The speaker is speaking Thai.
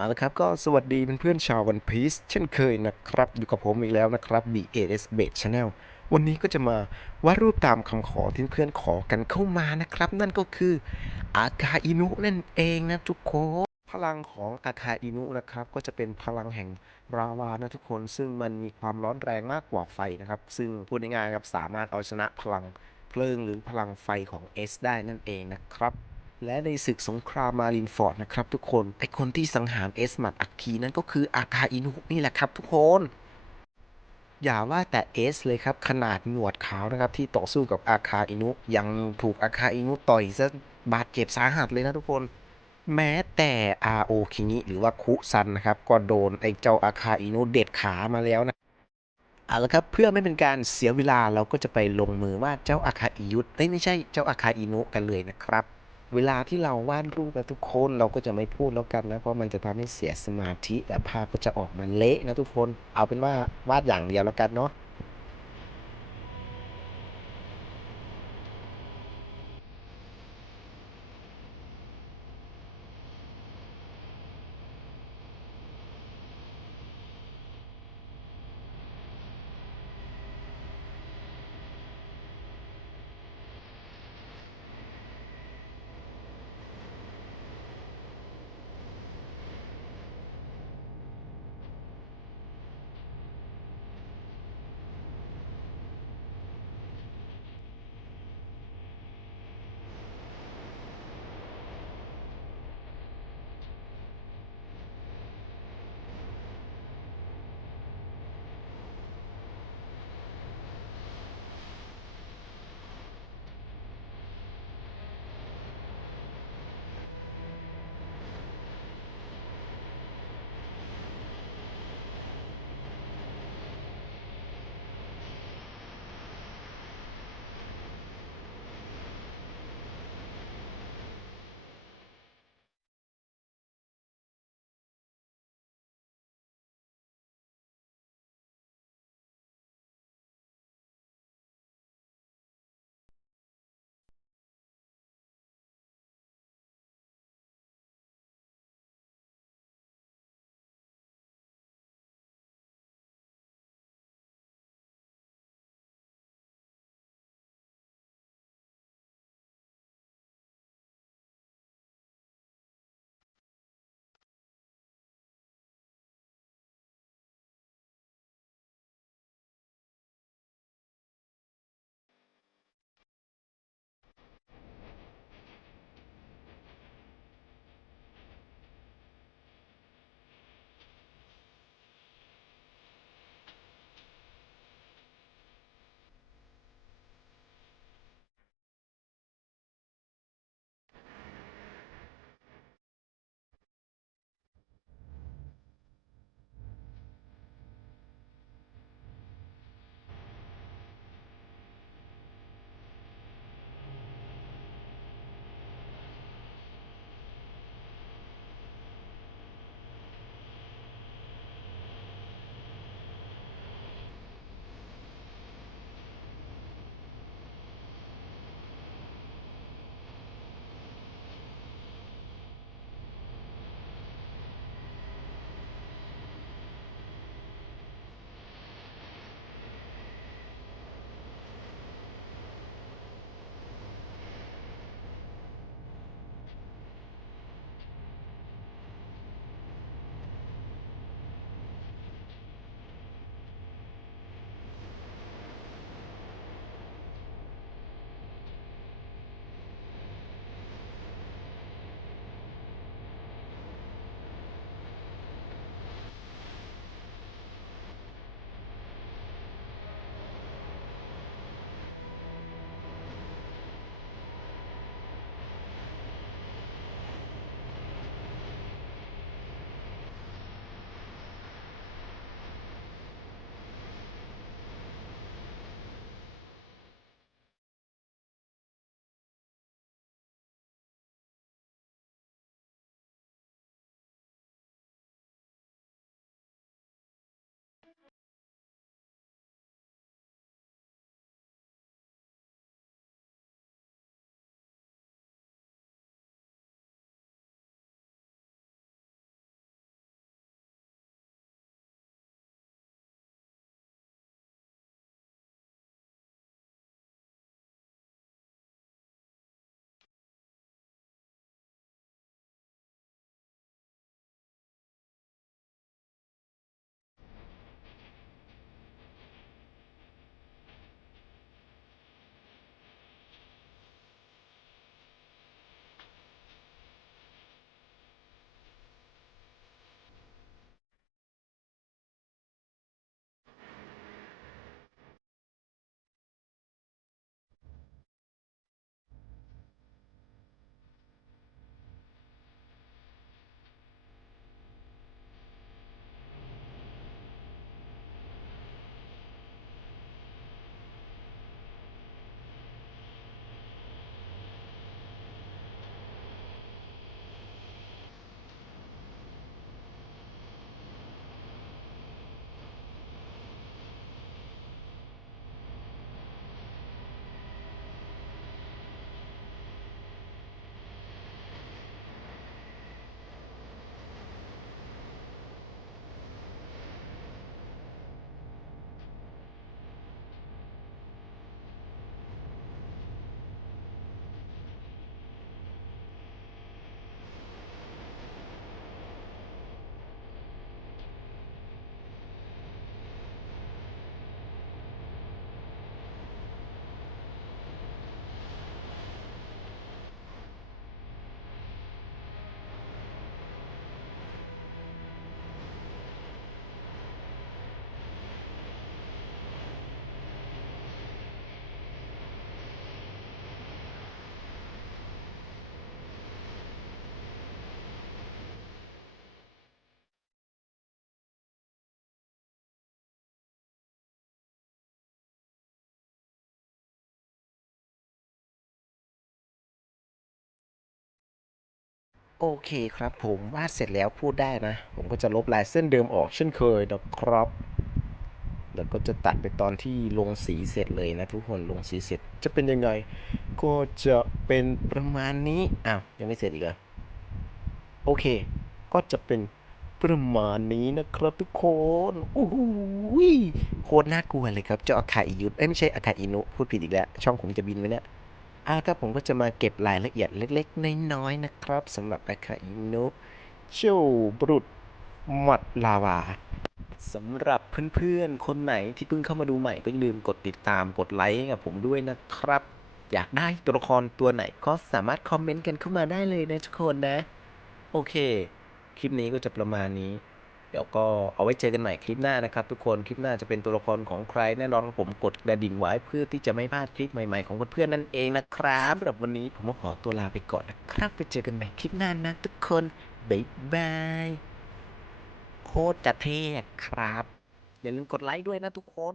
เอาละครับก็สวัสดีเพื่อนๆชาววันพีซเช่นเคยนะครับ อยู่กับผมอีกแล้วนะครับ BAS b a t Channel วันนี้ก็จะมาวาดรูปตามคำขอที่เพื่อนขอกันเข้ามานะครับ นั่นก็คืออาคาอินุนั่นเองนะทุกคนพลังของอาคาอินุนะครับ ก็จะเป็นพลังแห่งราวานะทุกคน ซึ่งมันมีความร้อนแรงมากกว่าไฟนะครับ ซึ่งพูดง่ายๆครับสามารถเอาชนะพลังเพลิงหรือพลังไฟของ S ได้นั่นเองนะครับ และในศึกสงครามมารินฟอร์ดนะครับทุกคน ไอคนที่สังหารเอสมัดอัคคีนั่นก็คืออาคาอินุนี่แหละครับทุกคน อย่าว่าแต่เอสเลยครับ ขนาดหนวดขาวนะครับที่ต่อสู้กับอาคาอินุยังถูกอาคาอินุต่อยซะบาดเจ็บสาหัสเลยนะทุกคน แม้แต่อาโอคิงิหรือว่าคุซันนะครับ ก็โดนไอเจ้าอาคาอินุเด็ดขามาแล้วนะเอาละครับเพื่อไม่เป็นการเสียเวลาเราก็จะไปลงมือว่าเจ้าอาคาอิยุทธ์ไม่ใช่เจ้าอาคาอินุกันเลยนะครับ เวลาที่เราวาดรูปแล้วทุกคนเราก็จะไม่พูดแล้วกันนะเพราะมันจะทำให้เสียสมาธิและภาพก็จะออกมาเละนะทุกคนเอาเป็นว่าวาดอย่างเดียวแล้วกันเนาะ โอเคครับผมวาดเสร็จแล้วพูดได้นะ ผมก็จะลบลายเส้นเดิมออกเช่นเคยนะครับ แล้วก็จะตัดไปตอนที่ลงสีเสร็จเลยนะทุกคนลงสีเสร็จจะเป็นยังไง ก็จะเป็นประมาณนี้อ้าวยังไม่เสร็จอีกเหรอโอเค ก็จะเป็นประมาณนี้นะครับทุกคนโอ้โหโคตรน่ากลัวเลยครับเจ้าอาคาอิยุเอ้ยไม่ใช่อาคาอินุพูดผิดอีกแล้ว ช่องผมจะบินไหมเนี่ย อ่าครับผมก็จะมาเก็บรายละเอียดเล็กๆ น้อยๆนะครับสำหรับอาคาอินุเจ้าบรุษหมัดลาวาสำหรับเพื่อนๆ คนไหนที่เพิ่งเข้ามาดูใหม่ก็อย่าลืมกดติดตามกดไลค์กับผมด้วยนะครับ อยากได้ตัวละครตัวไหนก็สามารถคอมเมนต์กันเข้ามาได้เลยนะทุกคนนะ โอเค คลิปนี้ก็จะประมาณนี้ เดี๋ยวก็เอาไว้เจอกันใหม่คลิปหน้านะครับ ทุกคนคลิปหน้าจะเป็นตัวละครของใครแน่นอนครับผมกดกระดิ่งไว้เพื่อที่จะไม่พลาดคลิปใหม่ๆของเพื่อนๆนั่นเองนะครับสำหรับวันนี้ผมก็ขอตัวลาไปก่อนนะครับไปเจอกันใหม่คลิปหน้านะทุกคนบ๊ายบายโคตรจะเท่ครับอย่าลืมกดไลค์ด้วยนะทุกคน